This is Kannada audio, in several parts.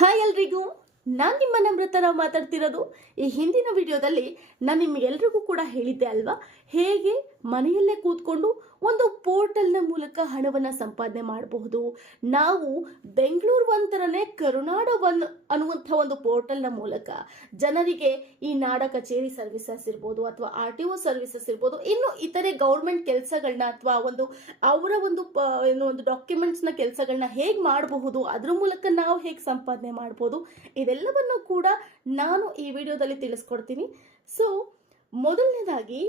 ಹಾಯ್ ಎಲ್ರಿಗೂ, ನಾನು ನಿಮ್ಮ ನಮ್ರತರಾವ್ ಮಾತಾಡ್ತಿರೋದು. ಈ ಹಿಂದಿನ ವಿಡಿಯೋದಲ್ಲಿ ನಾನು ನಿಮ್ಗೆಲ್ರಿಗೂ ಕೂಡ ಹೇಳಿದ್ದೆ ಅಲ್ವಾ, ಹೇಗೆ ಮನೆಯಲ್ಲೇ ಕೂತ್ಕೊಂಡು ಒಂದು ಪೋರ್ಟಲ್ನ ಮೂಲಕ ಹಣವನ್ನು ಸಂಪಾದನೆ ಮಾಡಬಹುದು. ನಾವು ಬೆಂಗಳೂರು ಒನ್ ಥರನೇ ಕರುನಾಡ ಒನ್ ಅನ್ನುವಂಥ ಒಂದು ಪೋರ್ಟಲ್ನ ಮೂಲಕ ಜನರಿಗೆ ಈ ನಾಡ ಕಚೇರಿ ಸರ್ವಿಸಸ್ ಇರ್ಬೋದು ಅಥವಾ RTO ಸರ್ವಿಸಸ್ ಇರ್ಬೋದು, ಇನ್ನು ಇತರೆ ಗೌರ್ಮೆಂಟ್ ಕೆಲಸಗಳನ್ನ ಅಥವಾ ಅವರ ಒಂದು ಡಾಕ್ಯುಮೆಂಟ್ಸ್ನ ಕೆಲಸಗಳನ್ನ ಹೇಗೆ ಮಾಡಬಹುದು, ಅದ್ರ ಮೂಲಕ ನಾವು ಹೇಗೆ ಸಂಪಾದನೆ ಮಾಡ್ಬೋದು, ಇದೆಲ್ಲವನ್ನು ಕೂಡ ನಾನು ಈ ವಿಡಿಯೋದಲ್ಲಿ ತಿಳಿಸ್ಕೊಡ್ತೀನಿ. ಸೊ ಮೊದಲನೇದಾಗಿ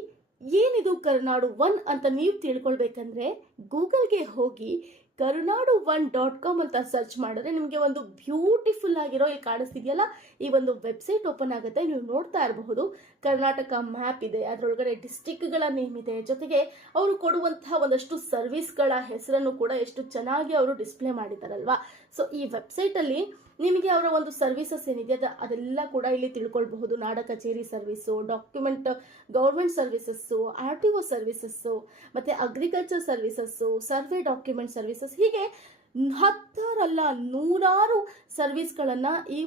ಏನಿದು ಕರುನಾಡು ಒನ್ ಅಂತ ನೀವು ತಿಳ್ಕೊಳ್ಬೇಕಂದ್ರೆ ಗೂಗಲ್ಗೆ ಹೋಗಿ karunadu1.com ಅಂತ ಸರ್ಚ್ ಮಾಡಿದ್ರೆ ನಿಮಗೆ ಒಂದು ಬ್ಯೂಟಿಫುಲ್ ಆಗಿರೋ ಇಲ್ಲಿ ಕಾಣಿಸ್ತಿದೆಯಲ್ಲ, ಈ ಒಂದು ವೆಬ್ಸೈಟ್ ಓಪನ್ ಆಗುತ್ತೆ. ನೀವು ನೋಡ್ತಾ ಇರಬಹುದು, ಕರ್ನಾಟಕ ಮ್ಯಾಪ್ ಇದೆ, ಅದರೊಳಗಡೆ ಡಿಸ್ಟಿಕ್ಗಳ ನೇಮ್ ಇದೆ, ಜೊತೆಗೆ ಅವರು ಕೊಡುವಂತಹ ಒಂದಷ್ಟು ಸರ್ವಿಸ್ಗಳ ಹೆಸರನ್ನು ಕೂಡ ಎಷ್ಟು ಚೆನ್ನಾಗಿ ಅವರು ಡಿಸ್ಪ್ಲೇ ಮಾಡಿದಾರಲ್ವಾ. ಸೊ ಈ ವೆಬ್ಸೈಟಲ್ಲಿ ನಿಮಗೆ ಅವರ ಒಂದು ಸರ್ವಿಸಸ್ ಏನಿದೆ ಅದೆಲ್ಲ ಕೂಡ ಇಲ್ಲಿ ತಿಳ್ಕೊಳ್ಬಹುದು. ನಾಡ ಕಚೇರಿ service, document government services, RTO services, ಮತ್ತು agriculture services, survey document services, ಹೀಗೆ ಹತ್ತಾರಲ್ಲ ನೂರಾರು ಸರ್ವಿಸ್ಗಳನ್ನು ಈ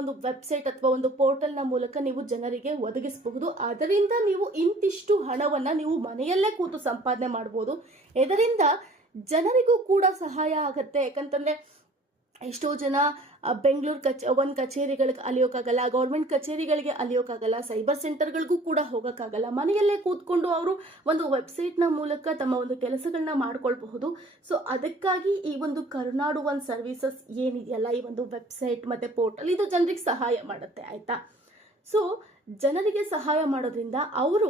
ಒಂದು ವೆಬ್ಸೈಟ್ ಅಥವಾ ಒಂದು ಪೋರ್ಟಲ್ನ ಮೂಲಕ ನೀವು ಜನರಿಗೆ ಒದಗಿಸಬಹುದು. ಅದರಿಂದ ನೀವು ಇಂತಿಷ್ಟು ಹಣವನ್ನು ನೀವು ಮನೆಯಲ್ಲೇ ಕೂತು ಸಂಪಾದನೆ ಮಾಡ್ಬೋದು. ಇದರಿಂದ ಜನರಿಗೂ ಕೂಡ ಸಹಾಯ ಆಗುತ್ತೆ. ಯಾಕಂತಂದರೆ ಎಷ್ಟೋ ಜನ ಬೆಂಗಳೂರು ಕಚೇರಿಗಳಿಗೆ ಅಲಿಯೋಕ್ಕಾಗಲ್ಲ, ಗೌರ್ಮೆಂಟ್ ಕಚೇರಿಗಳಿಗೆ ಅಲಿಯೋಕ್ಕಾಗಲ್ಲ, ಸೈಬರ್ ಸೆಂಟರ್ಗಳಿಗೂ ಕೂಡ ಹೋಗೋಕ್ಕಾಗಲ್ಲ. ಮನೆಯಲ್ಲೇ ಕೂತ್ಕೊಂಡು ಅವರು ಒಂದು ವೆಬ್ಸೈಟ್ನ ಮೂಲಕ ತಮ್ಮ ಒಂದು ಕೆಲಸಗಳನ್ನ ಮಾಡ್ಕೊಳ್ಬಹುದು. ಸೊ ಅದಕ್ಕಾಗಿ ಈ ಒಂದು ಕರುನಾಡು ಒನ್ ಸರ್ವಿಸಸ್ ಏನಿದೆಯಲ್ಲ, ಈ ಒಂದು ವೆಬ್ಸೈಟ್ ಮತ್ತು ಪೋರ್ಟಲ್, ಇದು ಜನರಿಗೆ ಸಹಾಯ ಮಾಡುತ್ತೆ, ಆಯಿತಾ. ಸೊ ಜನರಿಗೆ ಸಹಾಯ ಮಾಡೋದ್ರಿಂದ ಅವರು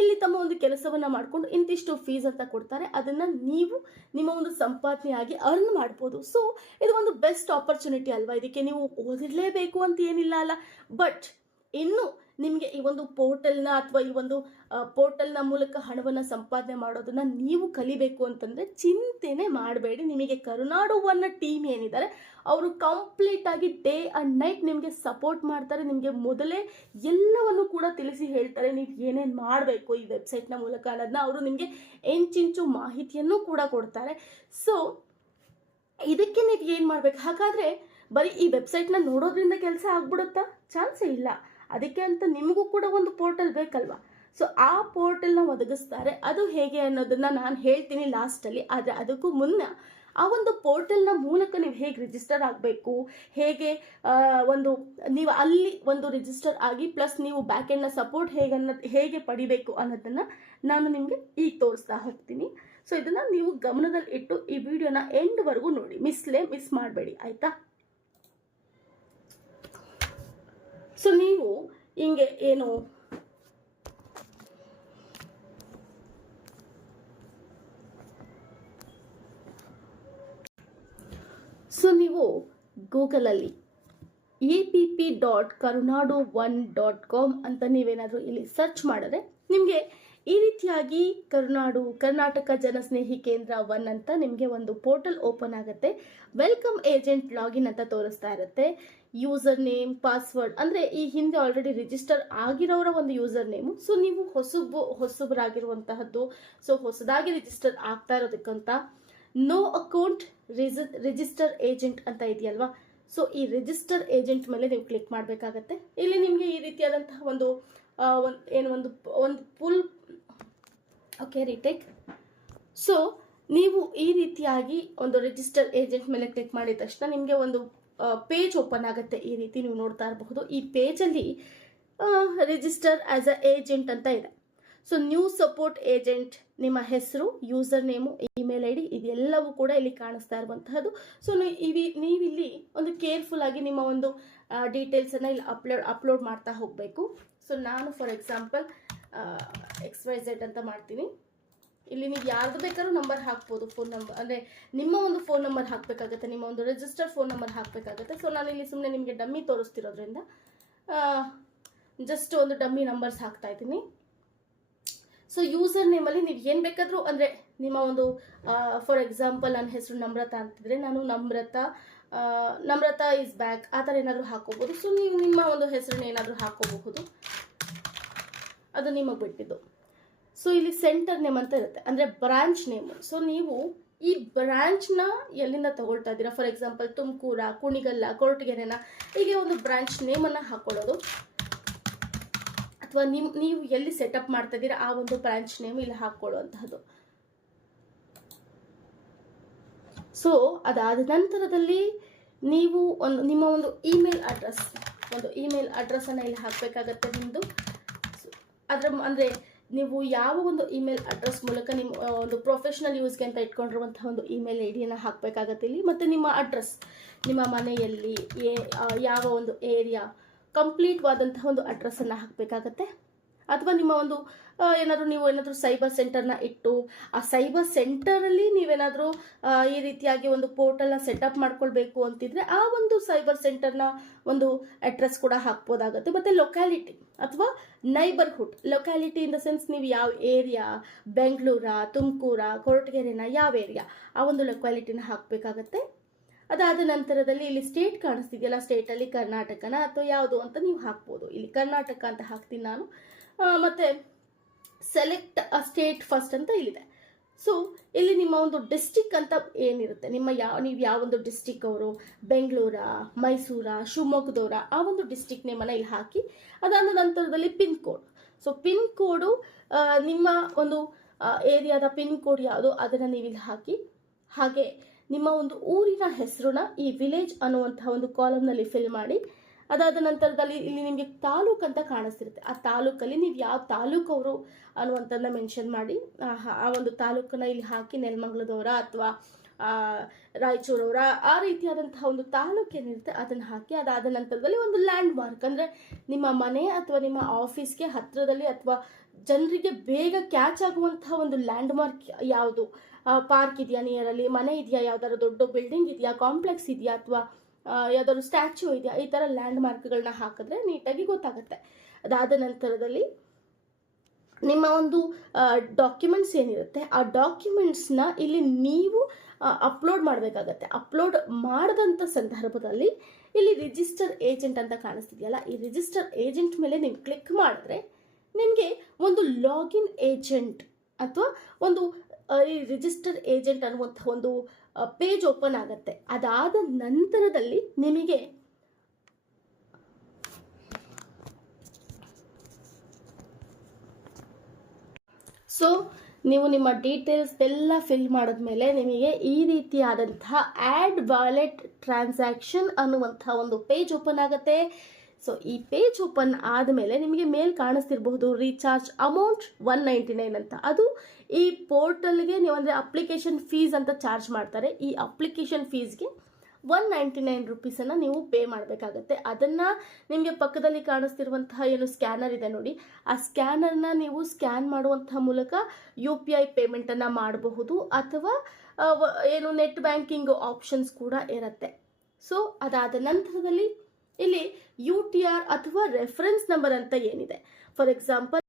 ಇಲ್ಲಿ ತಮ್ಮ ಒಂದು ಕೆಲಸವನ್ನು ಮಾಡಿಕೊಂಡು ಇಂತಿಷ್ಟು ಫೀಸ್ ಅಂತ ಕೊಡ್ತಾರೆ, ಅದನ್ನು ನೀವು ನಿಮ್ಮ ಒಂದು ಸಂಪಾದನೆಯಾಗಿ ಅರ್ನ್ ಮಾಡ್ಬೋದು. ಸೊ ಇದು ಒಂದು ಬೆಸ್ಟ್ ಆಪರ್ಚುನಿಟಿ ಅಲ್ವಾ. ಇದಕ್ಕೆ ನೀವು ಓದಿರಲೇಬೇಕು ಅಂತ ಏನಿಲ್ಲ ಅಲ್ಲ. ಬಟ್ ಇನ್ನು ನಿಮಗೆ ಈ ಒಂದು ಪೋರ್ಟಲ್ನ ಅಥವಾ ಈ ಒಂದು ಪೋರ್ಟಲ್ನ ಮೂಲಕ ಹಣವನ್ನು ಸಂಪಾದನೆ ಮಾಡೋದನ್ನ ನೀವು ಕಲಿಬೇಕು ಅಂತಂದರೆ ಚಿಂತೆನೆ ಮಾಡಬೇಡಿ. ನಿಮಗೆ ಕರುನಾಡು ಒನ್ ಟೀಮ್ ಏನಿದ್ದಾರೆ ಅವರು ಕಂಪ್ಲೀಟ್ ಆಗಿ ಡೇ ಆ್ಯಂಡ್ ನೈಟ್ ನಿಮಗೆ ಸಪೋರ್ಟ್ ಮಾಡ್ತಾರೆ. ನಿಮಗೆ ಮೊದಲೇ ಎಲ್ಲವನ್ನು ಕೂಡ ತಿಳಿಸಿ ಹೇಳ್ತಾರೆ, ನೀವು ಏನೇನು ಮಾಡಬೇಕು ಈ ವೆಬ್ಸೈಟ್ನ ಮೂಲಕ ಅನ್ನೋದನ್ನ ಅವರು ನಿಮಗೆ ಇಂಚಿಂಚು ಮಾಹಿತಿಯನ್ನು ಕೂಡ ಕೊಡ್ತಾರೆ. ಸೊ ಇದಕ್ಕೆ ನೀವು ಏನು ಮಾಡಬೇಕು, ಹಾಗಾದರೆ ಬರೀ ಈ ವೆಬ್ಸೈಟ್ನ ನೋಡೋದ್ರಿಂದ ಕೆಲಸ ಆಗ್ಬಿಡುತ್ತಾ? ಚಾನ್ಸೇ ಇಲ್ಲ. ಅದಕ್ಕೆ ಅಂತ ನಿಮಗೂ ಕೂಡ ಒಂದು ಪೋರ್ಟಲ್ ಬೇಕಲ್ವಾ. ಸೊ ಆ ಪೋರ್ಟಲ್ನ ಒದಗಿಸ್ತಾರೆ. ಅದು ಹೇಗೆ ಅನ್ನೋದನ್ನ ನಾನು ಹೇಳ್ತೀನಿ ಲಾಸ್ಟಲ್ಲಿ. ಆದರೆ ಅದಕ್ಕೂ ಮುನ್ನ ಆ ಒಂದು ಪೋರ್ಟಲ್ನ ಮೂಲಕ ನೀವು ಹೇಗೆ ರಿಜಿಸ್ಟರ್ ಆಗಬೇಕು, ನೀವು ಅಲ್ಲಿ ಒಂದು ರಿಜಿಸ್ಟರ್ ಆಗಿ ಪ್ಲಸ್ ನೀವು ಬ್ಯಾಕ್ ಎಂಡ್ನ ಸಪೋರ್ಟ್ ಹೇಗೆ ಪಡಿಬೇಕು ಅನ್ನೋದನ್ನು ನಾನು ನಿಮಗೆ ಈಗ ತೋರಿಸ್ತಾ ಹೋಗ್ತೀನಿ. ಸೊ ಇದನ್ನು ನೀವು ಗಮನದಲ್ಲಿ ಇಟ್ಟು ಈ ವಿಡಿಯೋನ ಎಂಡ್ವರೆಗೂ ನೋಡಿ, ಮಿಸ್ ಮಾಡಬೇಡಿ, ಆಯಿತಾ. ಸೊ ನೀವು ಹಿಂಗೆ ನೀವು ಗೂಗಲಲ್ಲಿ app.karunadu1.com ಅಂತ ನೀವೇನಾದರೂ ಇಲ್ಲಿ ಸರ್ಚ್ ಮಾಡಿದ್ರೆ ನಿಮಗೆ ಈ ರೀತಿಯಾಗಿ ಕರ್ನಾಟಕ ಜನಸ್ನೇಹಿ ಕೇಂದ್ರ 1 ಅಂತ ನಿಮಗೆ ಒಂದು ಪೋರ್ಟಲ್ ಓಪನ್ ಆಗುತ್ತೆ. ವೆಲ್ಕಮ್ ಏಜೆಂಟ್ ಲಾಗಿನ್ ಅಂತ ತೋರಿಸ್ತಾ ಇರುತ್ತೆ. ಯೂಸರ್ ನೇಮ್, ಪಾಸ್ವರ್ಡ್, ಅಂದರೆ ಈ ಹಿಂದೆ ಆಲ್ರೆಡಿ ರಿಜಿಸ್ಟರ್ ಆಗಿರೋರ ಒಂದು ಯೂಸರ್ ನೇಮು. ಸೊ ನೀವು ಹೊಸಬರಾಗಿರುವಂತಹದ್ದು, ಸೊ ಹೊಸದಾಗಿ ರಿಜಿಸ್ಟರ್ ಆಗ್ತಾ ಇರೋದಕ್ಕಂತ ನೋ ಅಕೌಂಟ್ ರಿಜಿಸ್ಟರ್ ಏಜೆಂಟ್ ಅಂತ ಇದೆಯಲ್ವಾ. ಸೊ ಈ ರಿಜಿಸ್ಟರ್ ಏಜೆಂಟ್ ಮೇಲೆ ನೀವು ಕ್ಲಿಕ್ ಮಾಡಬೇಕಾಗತ್ತೆ. ಇಲ್ಲಿ ನಿಮಗೆ ಈ ರೀತಿಯಾದಂತಹ ಒಂದು ಫುಲ್ ರೀಟೇಕ್. ಸೊ ನೀವು ಈ ರೀತಿಯಾಗಿ ಒಂದು ರಿಜಿಸ್ಟರ್ ಏಜೆಂಟ್ ಮೇಲೆ ಕ್ಲಿಕ್ ಮಾಡಿದ ತಕ್ಷಣ ನಿಮಗೆ ಒಂದು ಪೇಜ್ ಓಪನ್ ಆಗುತ್ತೆ. ಈ ರೀತಿ ನೀವು ನೋಡ್ತಾ ಇರಬಹುದು. ಈ ಪೇಜಲ್ಲಿ ರಿಜಿಸ್ಟರ್ ಆಸ್ ಅ ಏಜೆಂಟ್ ಅಂತ ಇದೆ. ಸೊ ನ್ಯೂ ಸಪೋರ್ಟ್ ಏಜೆಂಟ್, ನಿಮ್ಮ ಹೆಸರು, ಯೂಸರ್ ನೇಮು, ಇಮೇಲ್ ID ಇದೆಲ್ಲವೂ ಕೂಡ ಇಲ್ಲಿ ಕಾಣಿಸ್ತಾ ಇರುವಂತಹದ್ದು. ಸೊ ನೀವಿಲ್ಲಿ ಒಂದು ಕೇರ್ಫುಲ್ ಆಗಿ ನಿಮ್ಮ ಒಂದು ಡೀಟೇಲ್ಸನ್ನು ಇಲ್ಲಿ ಅಪ್ಲೋಡ್ ಮಾಡ್ತಾ ಹೋಗಬೇಕು. ಸೊ ನಾನು ಫಾರ್ ಎಕ್ಸಾಂಪಲ್ XYZ ಅಂತ ಮಾಡ್ತೀನಿ. ಇಲ್ಲಿ ನೀವು ಯಾರ್ದು ಬೇಕಾದ್ರೂ ನಂಬರ್ ಹಾಕ್ಬೋದು, ಫೋನ್ ನಂಬರ್, ಅಂದರೆ ನಿಮ್ಮ ಒಂದು ಫೋನ್ ನಂಬರ್ ಹಾಕಬೇಕಾಗತ್ತೆ, ನಿಮ್ಮ ಒಂದು ರಿಜಿಸ್ಟರ್ ಫೋನ್ ನಂಬರ್ ಹಾಕಬೇಕಾಗತ್ತೆ. ಸೊ ನಾನು ಇಲ್ಲಿ ಸುಮ್ಮನೆ ನಿಮಗೆ ಡಮ್ಮಿ ತೋರಿಸ್ತಿರೋದ್ರಿಂದ ಜಸ್ಟ್ ಒಂದು ಡಮ್ಮಿ ನಂಬರ್ಸ್ ಹಾಕ್ತಾ ಇದ್ದೀನಿ. ಸೊ ಯೂಸರ್ ನೇಮಲ್ಲಿ ನೀವು ಏನು ಬೇಕಾದರೂ, ಅಂದರೆ ನಿಮ್ಮ ಒಂದು ಫಾರ್ ಎಕ್ಸಾಂಪಲ್ ನನ್ನ ಹೆಸರು ನಮ್ರತಾ ಅಂತಿದ್ರೆ ನಾನು ನಮ್ರತಾ ಇಸ್ ಬ್ಯಾಕ್ ಆ ಥರ ಏನಾದರೂ ಹಾಕೋಬೋದು. ಸೊ ನೀವು ನಿಮ್ಮ ಒಂದು ಹೆಸರನ್ನ ಏನಾದರೂ ಹಾಕೋಬಹುದು, ಅದು ನಿಮಗೆ ಬಿಟ್ಟಿದ್ದು. ಸೊ ಇಲ್ಲಿ ಸೆಂಟರ್ ನೇಮ್ ಅಂತ ಇರುತ್ತೆ, ಅಂದರೆ ಬ್ರಾಂಚ್ ನೇಮು. ಸೊ ನೀವು ಈ ಬ್ರಾಂಚ್ನ ಎಲ್ಲಿಂದ ತಗೊಳ್ತಾ ಇದ್ದೀರಾ, ಫಾರ್ ಎಕ್ಸಾಂಪಲ್ ತುಮಕೂರ, ಕುಣಿಗಲ್ಲ, ಕೊರಟಗೆರೆನ, ಹೀಗೆ ಒಂದು ಬ್ರಾಂಚ್ ನೇಮನ್ನು ಹಾಕೊಳ್ಳೋದು, ಅಥವಾ ನೀವು ಎಲ್ಲಿ ಸೆಟಪ್ ಮಾಡ್ತಾ ಇದ್ದೀರಾ ಆ ಒಂದು ಬ್ರಾಂಚ್ ನೇಮ್ ಇಲ್ಲಿ ಹಾಕೊಳ್ಳುವಂತಹದ್ದು. ಸೊ ಅದಾದ ನಂತರದಲ್ಲಿ ನೀವು ನಿಮ್ಮ ಒಂದು ಇಮೇಲ್ ಅಡ್ರೆಸ್ಸನ್ನು ಇಲ್ಲಿ ಹಾಕಬೇಕಾಗತ್ತೆ ನಿಮ್ಮದು. ಅಂದರೆ ನೀವು ಯಾವ ಒಂದು ಇಮೇಲ್ ಅಡ್ರೆಸ್ ಮೂಲಕ ನಿಮ್ಮ ಒಂದು ಪ್ರೊಫೆಷನಲ್ ಯೂಸ್ಗೆ ಅಂತ ಇಟ್ಕೊಂಡಿರುವಂತಹ ಒಂದು ಇಮೇಲ್ ಐ ಡಿಯನ್ನು ಹಾಕಬೇಕಾಗತ್ತೆ ಇಲ್ಲಿ. ಮತ್ತು ನಿಮ್ಮ ಅಡ್ರೆಸ್, ನಿಮ್ಮ ಮನೆಯಲ್ಲಿ ಯಾವ ಒಂದು ಏರಿಯಾ, ಕಂಪ್ಲೀಟ್ವಾದಂತಹ ಒಂದು ಅಡ್ರೆಸ್ಸನ್ನು ಹಾಕಬೇಕಾಗತ್ತೆ. ಅಥವಾ ನಿಮ್ಮ ಒಂದು ನೀವು ಸೈಬರ್ ಸೆಂಟರ್ನ ಇಟ್ಟು ಆ ಸೈಬರ್ ಸೆಂಟರಲ್ಲಿ ನೀವೇನಾದರೂ ಈ ರೀತಿಯಾಗಿ ಒಂದು ಪೋರ್ಟಲ್ನ ಸೆಟಪ್ ಮಾಡ್ಕೊಳ್ಬೇಕು ಅಂತಿದ್ರೆ ಆ ಒಂದು ಸೈಬರ್ ಸೆಂಟರ್ನ ಒಂದು ಅಡ್ರೆಸ್ ಕೂಡ ಹಾಕ್ಬೋದಾಗುತ್ತೆ. ಮತ್ತು ಲೊಕ್ಯಾಲಿಟಿ ಅಥವಾ neighbourhood, locality in the sense ನೀವು ಯಾವ ಏರಿಯಾ, ಬೆಂಗಳೂರ, ತುಮಕೂರ, ಕೊರಟಗೆರೆನ, ಯಾವ ಏರಿಯಾ ಆ ಒಂದು ಲೊಕ್ಯಾಲಿಟಿನ ಹಾಕಬೇಕಾಗತ್ತೆ. ಅದಾದ ನಂತರದಲ್ಲಿ ಇಲ್ಲಿ ಸ್ಟೇಟ್ ಕಾಣಿಸ್ತಿದೆಯಲ್ಲ, ಸ್ಟೇಟಲ್ಲಿ ಕರ್ನಾಟಕನ ಅಥವಾ ಯಾವುದು ಅಂತ ನೀವು ಹಾಕ್ಬೋದು. ಇಲ್ಲಿ ಕರ್ನಾಟಕ ಅಂತ ಹಾಕ್ತೀನಿ ನಾನು. ಮತ್ತು ಸೆಲೆಕ್ಟ್ ಸ್ಟೇಟ್ ಫಸ್ಟ್ ಅಂತ ಇಲ್ಲಿದೆ. ಸೊ ಇಲ್ಲಿ ನಿಮ್ಮ ಒಂದು ಡಿಸ್ಟಿಕ್ ಅಂತ ಏನಿರುತ್ತೆ, ನೀವು ಯಾವ ಒಂದು ಡಿಸ್ಟಿಕ್ ಅವರು, ಬೆಂಗಳೂರ, ಮೈಸೂರ, ಶಿವಮೊಗ್ಗದವರ, ಆ ಒಂದು ಡಿಸ್ಟಿಕ್ ನೇಮನ್ನು ಇಲ್ಲಿ ಹಾಕಿ. ಅದಾದ ನಂತರದಲ್ಲಿ ಪಿನ್ ಕೋಡ್. ಸೊ ಪಿನ್ ಕೋಡು ನಿಮ್ಮ ಒಂದು ಏರಿಯಾದ ಪಿನ್ ಕೋಡ್ ಯಾವುದು ಅದನ್ನು ನೀವು ಇಲ್ಲಿ ಹಾಕಿ. ಹಾಗೆ ನಿಮ್ಮ ಒಂದು ಊರಿನ ಹೆಸರನ್ನ ಈ ವಿಲೇಜ್ ಅನ್ನುವಂತಹ ಒಂದು ಕಾಲಮ್ನಲ್ಲಿ ಫಿಲ್ ಮಾಡಿ. ಅದಾದ ನಂತರದಲ್ಲಿ ಇಲ್ಲಿ ನಿಮಗೆ ತಾಲೂಕು ಅಂತ ಕಾಣಿಸ್ತಿರುತ್ತೆ, ಆ ತಾಲೂಕಲ್ಲಿ ನೀವು ಯಾವ ತಾಲೂಕವರು ಅನ್ನುವಂಥದ್ದನ್ನ ಮೆನ್ಷನ್ ಮಾಡಿ. ಆ ಒಂದು ತಾಲೂಕನ್ನ ಇಲ್ಲಿ ಹಾಕಿ, ನೆಲಮಂಗಲದವರ ಅಥವಾ ರಾಯಚೂರವರ, ಆ ರೀತಿಯಾದಂತಹ ಒಂದು ತಾಲೂಕು ಏನಿರುತ್ತೆ ಅದನ್ನು ಹಾಕಿ. ಅದಾದ ನಂತರದಲ್ಲಿ ಒಂದು ಲ್ಯಾಂಡ್ ಮಾರ್ಕ್, ಅಂದರೆ ನಿಮ್ಮ ಮನೆ ಅಥವಾ ನಿಮ್ಮ ಆಫೀಸ್ಗೆ ಹತ್ತಿರದಲ್ಲಿ ಅಥವಾ ಜನರಿಗೆ ಬೇಗ ಕ್ಯಾಚ್ ಆಗುವಂತಹ ಒಂದು ಲ್ಯಾಂಡ್ ಮಾರ್ಕ್ ಯಾವುದು, ಪಾರ್ಕ್ ಇದೆಯಾ ನಿಯರಲ್ಲಿ, ಮನೆ ಇದೆಯಾ, ಯಾವ್ದಾದ್ರು ದೊಡ್ಡ ಬಿಲ್ಡಿಂಗ್ ಇದೆಯಾ, ಕಾಂಪ್ಲೆಕ್ಸ್ ಇದೆಯಾ, ಅಥವಾ ಯಾವ್ದಾದ್ರು ಸ್ಟ್ಯಾಚ್ಯೂ ಇದೆಯಾ, ಈ ಥರ ಲ್ಯಾಂಡ್ ಮಾರ್ಕ್ಗಳನ್ನ ಹಾಕಿದ್ರೆ ನೀಟಾಗಿ ಗೊತ್ತಾಗುತ್ತೆ. ಅದಾದ ನಂತರದಲ್ಲಿ ನಿಮ್ಮ ಒಂದು ಡಾಕ್ಯುಮೆಂಟ್ಸ್ ಏನಿರುತ್ತೆ ಆ ಡಾಕ್ಯುಮೆಂಟ್ಸ್ನ ಇಲ್ಲಿ ನೀವು ಅಪ್ಲೋಡ್ ಮಾಡಬೇಕಾಗತ್ತೆ. ಅಪ್ಲೋಡ್ ಮಾಡಿದಂಥ ಸಂದರ್ಭದಲ್ಲಿ ಇಲ್ಲಿ ರಿಜಿಸ್ಟರ್ ಏಜೆಂಟ್ ಅಂತ ಕಾಣಿಸ್ತಿದೆಯಲ್ಲ, ಈ ರಿಜಿಸ್ಟರ್ ಏಜೆಂಟ್ ಮೇಲೆ ನೀವು ಕ್ಲಿಕ್ ಮಾಡಿದ್ರೆ ನಿಮಗೆ ಒಂದು ಲಾಗಿನ್ ಏಜೆಂಟ್ ಅಥವಾ ಒಂದು ಈ ರಿಜಿಸ್ಟರ್ ಏಜೆಂಟ್ ಅನ್ನುವಂಥ ಒಂದು ಪೇಜ್ ಓಪನ್ ಆಗುತ್ತೆ. ಅದಾದ ನಂತರದಲ್ಲಿ ನಿಮಗೆ ಸೊ ನೀವು ನಿಮ್ಮ ಡೀಟೇಲ್ಸ್ ಎಲ್ಲ ಫಿಲ್ ಮಾಡಿದ್ಮೇಲೆ ನಿಮಗೆ ಈ ರೀತಿಯಾದಂತಹ ಆ್ಯಡ್ ವಾಲೆಟ್ ಟ್ರಾನ್ಸಾಕ್ಷನ್ ಅನ್ನುವಂಥ ಒಂದು ಪೇಜ್ ಓಪನ್ ಆಗುತ್ತೆ. ಸೊ ಈ ಪೇಜ್ ಓಪನ್ ಆದಮೇಲೆ ನಿಮಗೆ ಮೇಲ್ ಕಾಣಿಸ್ತಿರಬಹುದು ರೀಚಾರ್ಜ್ ಅಮೌಂಟ್ 199 ಅಂತ. ಅದು ಈ ಪೋರ್ಟಲ್ಗೆ ನೀವು ಅಂದರೆ ಅಪ್ಲಿಕೇಶನ್ ಫೀಸ್ ಅಂತ ಚಾರ್ಜ್ ಮಾಡ್ತಾರೆ. ಈ ಅಪ್ಲಿಕೇಶನ್ ಫೀಸ್ಗೆ 199 ರುಪೀಸನ್ನು ನೀವು ಪೇ ಮಾಡಬೇಕಾಗತ್ತೆ. ಅದನ್ನು ನಿಮಗೆ ಪಕ್ಕದಲ್ಲಿ ಕಾಣಿಸ್ತಿರುವಂತಹ ಏನು ಸ್ಕ್ಯಾನರ್ ಇದೆ ನೋಡಿ, ಆ ಸ್ಕ್ಯಾನರ್ನ ನೀವು ಸ್ಕ್ಯಾನ್ ಮಾಡುವಂತಹ ಮೂಲಕ UPI ಪೇಮೆಂಟನ್ನು ಮಾಡಬಹುದು, ಅಥವಾ ಏನು ನೆಟ್ ಬ್ಯಾಂಕಿಂಗ್ ಆಪ್ಷನ್ಸ್ ಕೂಡ ಇರುತ್ತೆ. ಸೊ ಅದಾದ ನಂತರದಲ್ಲಿ ಇಲ್ಲಿ UTR ಅಥವಾ ರೆಫರೆನ್ಸ್ ನಂಬರ್ ಅಂತ ಏನಿದೆ, ಫಾರ್ ಎಕ್ಸಾಂಪಲ್